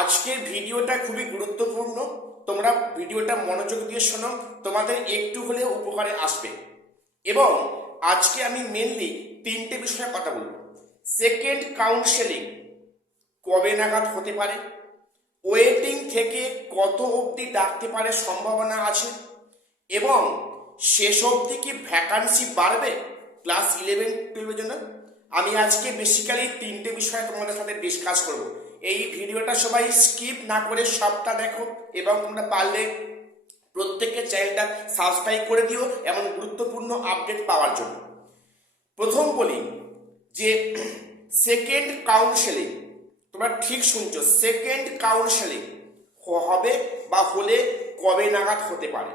আজকের ভিডিওটা খুবই গুরুত্বপূর্ণ। তোমরা ভিডিওটা মনোযোগ দিয়ে শোনো, তোমাদের একটু হলেও উপকারে আসবে। এবং আজকে আমি মেনলি তিনটে বিষয়ে কথা বলবো। সেকেন্ড কাউন্সেলিং কবে নাগাদ হতে পারে, ওয়েটিং থেকে কত অবধি ডাকতে পারে সম্ভাবনা আছে, এবং শেষ অবধি কি ভ্যাকান্সি বাড়বে ক্লাস 11-12 জন্য। আমি আজকে বেসিক্যালি তিনটে বিষয়ে তোমাদের সাথে ডিসকাস করব। এই ভিডিওটা সবাই স্কিপ না করে সবটা দেখো, এবং তোমরা পারলে প্রত্যেকের চ্যানেলটা সাবস্ক্রাইব করে দিও এমন গুরুত্বপূর্ণ আপডেট পাওয়ার জন্য। প্রথম বলি যে সেকেন্ড কাউন্সেলিং, তোমরা ঠিক শুনছো, সেকেন্ড কাউন্সেলিং হবে বা হলে কবে নাগাদ হতে পারে।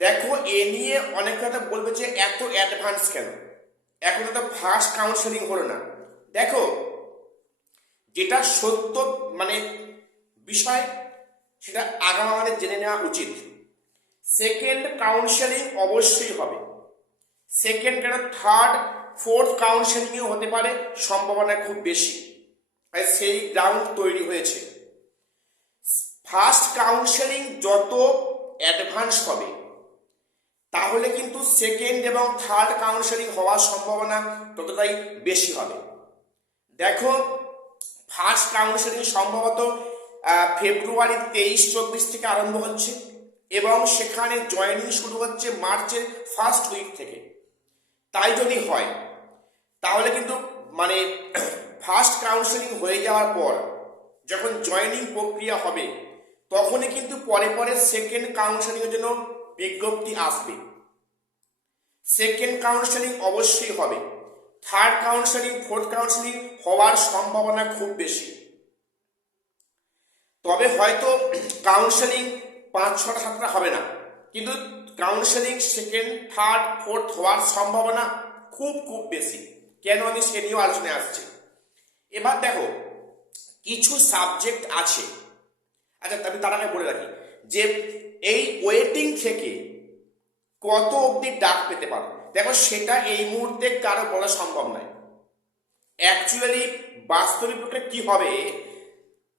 দেখো, এ নিয়ে অনেক কথা বলবে যে এত অ্যাডভান্স কেন, এখন তো ফার্স্ট কাউন্সেলিং হলো না। দেখো, যেটা সত্য বিষয় সেটা আগাম আমাদের জেনে নেওয়া উচিত। সেকেন্ড কাউন্সেলিং অবশ্যই হবে, সেকেন্ড কেন থার্ড ফোর্থ কাউন্সেলিংও হতে পারে, সম্ভাবনা খুব বেশি, সেই গ্রাউন্ড তৈরি হয়েছে। ফার্স্ট কাউন্সেলিং যত অ্যাডভান্স হবে তাহলে কিন্তু সেকেন্ড এবং থার্ড কাউন্সেলিং হওয়ার সম্ভাবনা ততটাই বেশি হবে। দেখো, ফার্স্ট কাউন্সেলিং সম্ভবত ফেব্রুয়ারি 23-24 থেকে আরম্ভ হচ্ছে, এবং সেখানে জয়েনিং শুরু হচ্ছে মার্চের ফার্স্ট উইক থেকে। তাই যদি হয় তাহলে কিন্তু ফার্স্ট কাউন্সেলিং হয়ে যাওয়ার পর যখন জয়েনিং প্রক্রিয়া হবে তখনই কিন্তু পরে পরে সেকেন্ড কাউন্সেলিংয়ের জন্য বিজ্ঞপ্তি আসবে। সেকেন্ড কাউন্সেলিং অবশ্যই হবে, থার্ড কাউন্সেলিং ফোর্থ কাউন্সেলিং হওয়ার সম্ভাবনা খুব বেশি। তবে হয়তো কাউন্সেলিং 5-6টা হবে না, কিন্তু কাউন্সেলিং সেকেন্ড থার্ড ফোর্থ হওয়ার সম্ভাবনা খুব খুব বেশি। কেন, আমি সে নিয়েও আলোচনায় আসছি। এবার দেখো, কিছু সাবজেক্ট আছে, আচ্ছা আমি তার আগে বলে রাখি যে এই ওয়েটিং থেকে কত অবধি ডাক পেতে পারো। দেখো, সেটা এই মুহূর্তে কারো বলা সম্ভব নয়। অ্যাকচুয়ালি বাস্তবিক কি হবে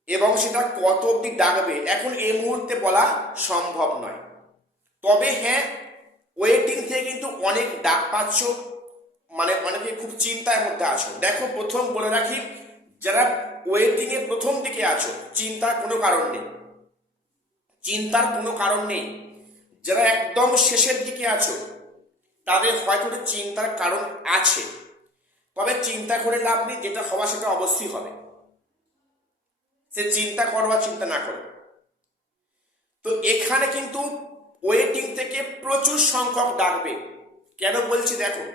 এবং সেটা কত অবধি ডাকবে এখন এই মুহূর্তে বলা সম্ভব নয়। তবে হ্যাঁ, ওয়েটিং থেকে কিন্তু অনেক ডাক পাচ্ছ, অনেকে খুব চিন্তার মধ্যে আছো। দেখো, প্রথম বলে রাখি, যারা ওয়েটিং এর প্রথম দিকে আছো চিন্তার কোনো কারণ নেই, চিন্তার কোনো কারণ নেই। যারা একদম শেষের দিকে আছো তাদের হয়তো চিন্তার কারণ আছে, তবে চিন্তা করে লাভ নেই, যেটা হওয়া সেটা অবশ্যই হবে। সে চিন্তা করো বা চিন্তা না করো। তো এখানে কিন্তু ওয়েটিং থেকে প্রচুর সংখ্যক ডাকবে। কেন বলছি, দেখো,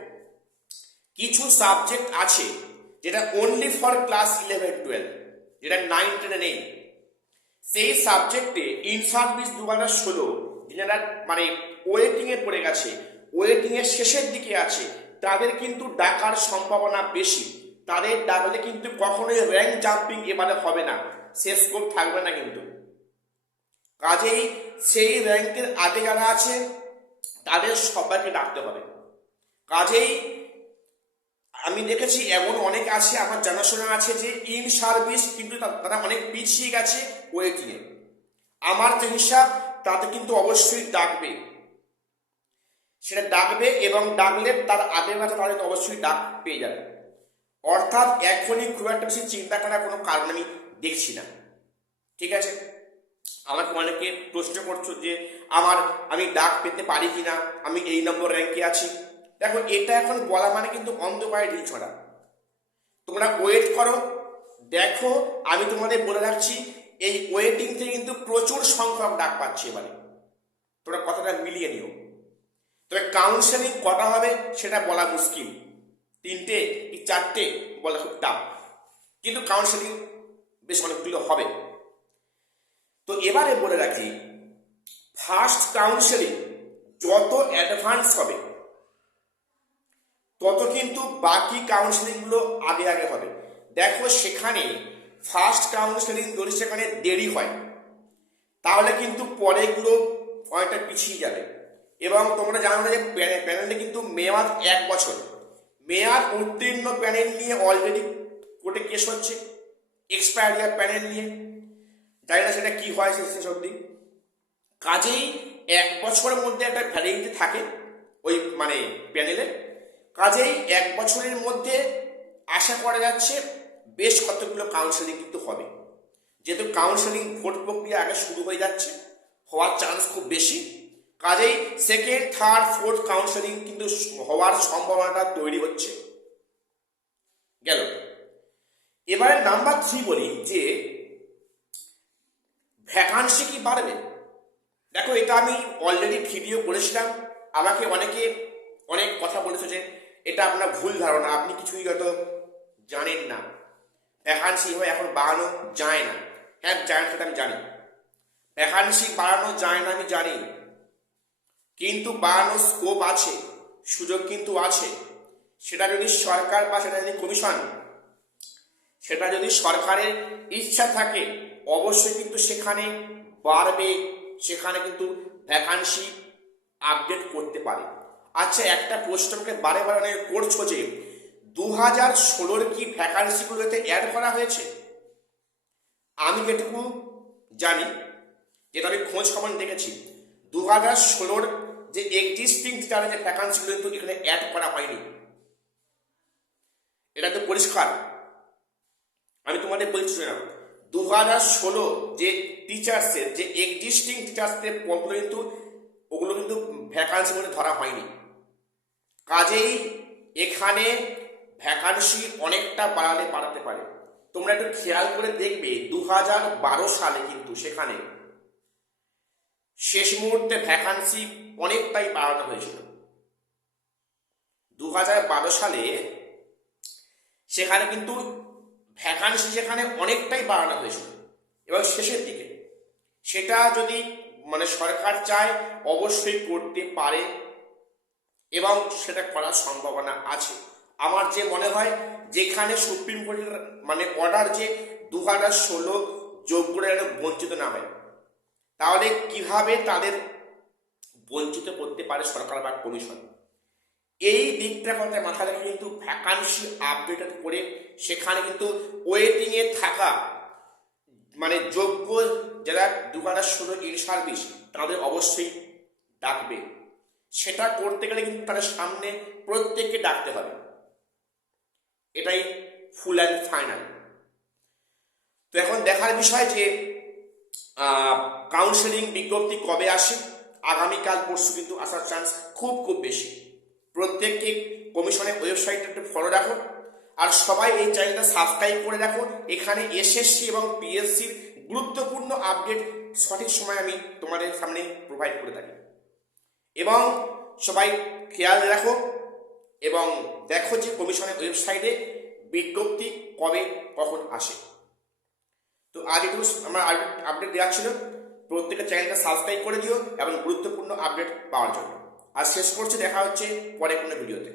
কিছু সাবজেক্ট আছে যেটা অনলি ফর ক্লাস 11-12, যেটা 9-10 নেই। সেই সাবজেক্টে ইন সার্ভিস 2016 যারা ওয়েটিং এ পড়ে গেছে, ওয়েটিং এর শেষের দিকে আছে, তাদের কিন্তু ডাকার সম্ভাবনা বেশি। তাদের ডাকলে কিন্তু কখনোই র্যাঙ্ক জাম্পিং এবারে হবে না, সে স্কোপ থাকবে না কিন্তু। কাজেই সেই র্যাঙ্কের আগে যারা আছে তাদের সবাইকে ডাকতে হবে। কাজেই আমি দেখেছি এমন অনেক আছে, আমার জানাশোনা আছে যে ইন সার্ভিস কিন্তু তারা অনেক পিছিয়ে গেছে ওয়েটিং এ। আমার যে হিসাব তাতে কিন্তু অবশ্যই ডাকবে, সেটা ডাকবে, এবং ডাকলে তার আগের মাঝে তাদের অবশ্যই ডাক পেয়ে যাবে। অর্থাৎ এখনই খুব একটা বেশি চিন্তা করার কোনো কারণ আমি দেখছি না। ঠিক আছে, আমাকে অনেকে প্রশ্ন করছো যে আমি ডাক পেতে পারি কিনা, আমি এই নম্বর র্যাঙ্কে আছি। দেখো, এটা এখন বলা কিন্তু অন্ধকারে ঢিল ছড়া। তোমরা ওয়েট করো, দেখো, আমি তোমাদের বলে রাখছি এই ওয়েটিং থেকে কিন্তু প্রচুর সংখ্যক ডাক পাচ্ছে এবারে। তোমরা কথাটা মিলিয়ে নিও। তবে কাউন্সেলিং কটা হবে সেটা বলা মুশকিল, 3টে কি 4টে বলা খুব টাফ, কিন্তু কাউন্সেলিং বেশ অনেকগুলো হবে। তো এবারে বলে রাখি, ফার্স্ট কাউন্সেলিং যত অ্যাডভান্স হবে তত কিন্তু বাকি কাউন্সেলিংগুলো আগে আগে হবে। দেখো, সেখানে ফার্স্ট কাউন্সেলিং যদি সেখানে দেরি হয় তাহলে কিন্তু পরেগুলো অনেকটা পিছিয়ে যাবে। এবং তোমরা জানো যে প্যানেলে কিন্তু মেয়াদ 1 বছর, মেয়াদ উত্তীর্ণ প্যানেল নিয়ে অলরেডি কোর্টে কেস হচ্ছে, এক্সপায়ার প্যানেল নিয়ে। জানি না সেটা কি হয় শেষ অবধি। কাজেই 1 বছরের মধ্যে একটা ভ্যালিডিটি থাকে ওই মানে প্যানেলের। কাজেই 1 বছরের মধ্যে আশা করা যাচ্ছে বেশ কতগুলো কাউন্সেলিং কিন্তু হবে। যেহেতু কাউন্সেলিং ভোট প্রক্রিয়া আগে শুরু হয়ে যাচ্ছে, হওয়ার চান্স খুব বেশি। কাজেই সেকেন্ড, থার্ড, ফোর্থ কাউন্সেলিং কিন্তু হওয়ার সম্ভাবনাটা তৈরি হচ্ছে। গেল। এবারে নাম্বার 3 বলি যে ভ্যাকান্সি কি বাড়বে। দেখো, এটা আমি অলরেডি ভিডিও করেছিলাম। আমাকে অনেকে অনেক কথা বলেছে যে এটা আপনার ভুল ধারণা, আপনি কিছুই হয়তো জানেন না, ভ্যাকান্সি হয় এখন বাড়ানো যায় না। হ্যাঁ, যায় না, সেটা আমি জানি। ভ্যাকান্সি বাড়ানো যায় না আমি জানি, কিন্তু বাড়ানোর স্কোপ আছে, সুযোগ কিন্তু আছে। সেটা যদি সরকার বা সেটা যদি কমিশন, সেটা যদি সরকারের ইচ্ছা থাকে অবশ্যই কিন্তু সেখানে বাড়বে, সেখানে কিন্তু ভ্যাকান্সি আপডেট করতে পারে। আচ্ছা, একটা প্রশ্নকে বারে বারে করছো যে 2016 কি ভ্যাকান্সিগুলোতে অ্যাড করা হয়েছে? আমি যেটুকু জানি, যেটা আমি খোঁজ খবর দেখেছি, 2016 যে এক্সিস্টিং টিচারের যে ভ্যাকান্সিগুলো কিন্তু এখানে অ্যাড করা হয়নি। এটা তো পরিষ্কার। আমি তোমাদের বলছি না, 2016 যে টিচার্সের যে এক্সিস্টিং টিচার্সদের পদগুলো কিন্তু ওগুলো কিন্তু ভ্যাকান্সি মধ্যে ধরা হয়নি। কাজেই এখানে ভ্যাকান্সি অনেকটা বাড়াতে পারে। তোমরা একটু খেয়াল করে দেখবে 2012 সালে কিন্তু সেখানে শেষ মুহূর্তে ভ্যাকান্সি অনেকটাই বাড়ানো হয়েছিল। 2012 সালে সেখানে কিন্তু ভ্যাকান্সি সেখানে অনেকটাই বাড়ানো হয়েছিল এবং শেষের দিকে। সেটা যদি মানে সরকার চায় অবশ্যই করতে পারে এবং সেটা করার সম্ভাবনা আছে। আমার যে মনে হয়, যেখানে সুপ্রিম কোর্টের মানে অর্ডার যে 2016 যোগ্যরা যেন বঞ্চিত না হয়, তাহলে কিভাবে তাদের বঞ্চিত করতে পারে সরকার বা কমিশন, এই দিকটা কথা মাথায় রেখে কিন্তু ভ্যাকান্সি আপডেট করে সেখানে কিন্তু ওয়েটিংয়ে থাকা মানে যোগ্য যারা 2016 ইন সার্ভিস তাদের অবশ্যই ডাকবে। সেটা করতে গেলে কিন্তু তাদের সামনে প্রত্যেককে ডাকতে হবে, এটাই ফুল অ্যান্ড ফাইনাল। তো এখন দেখার বিষয় যে কাউন্সেলিং বিজ্ঞপ্তি কবে আসে। আগামীকাল পরশু কিন্তু আসার চান্স খুব বেশি। প্রত্যেককে কমিশনের ওয়েবসাইটটা একটু ফলো রাখো, আর সবাই এই চ্যানেলটা সাবস্ক্রাইব করে রাখো। এখানে এসএসসি এবং পিএসসির গুরুত্বপূর্ণ আপডেট সঠিক সময় আমি তোমাদের সামনে প্রোভাইড করে থাকি। এবং সবাই খেয়াল রাখো এবং দেখো যে কমিশনের ওয়েবসাইটে বিজ্ঞপ্তি কবে কখন আসে। তো আজ একটু আমার আপডেট দেওয়া ছিল। প্রত্যেকটা চ্যানেলটা সাবস্ক্রাইব করে দিও এবং গুরুত্বপূর্ণ আপডেট পাওয়ার জন্য। আর শেষ করছি, দেখা হচ্ছে পরে কোনো ভিডিওতে।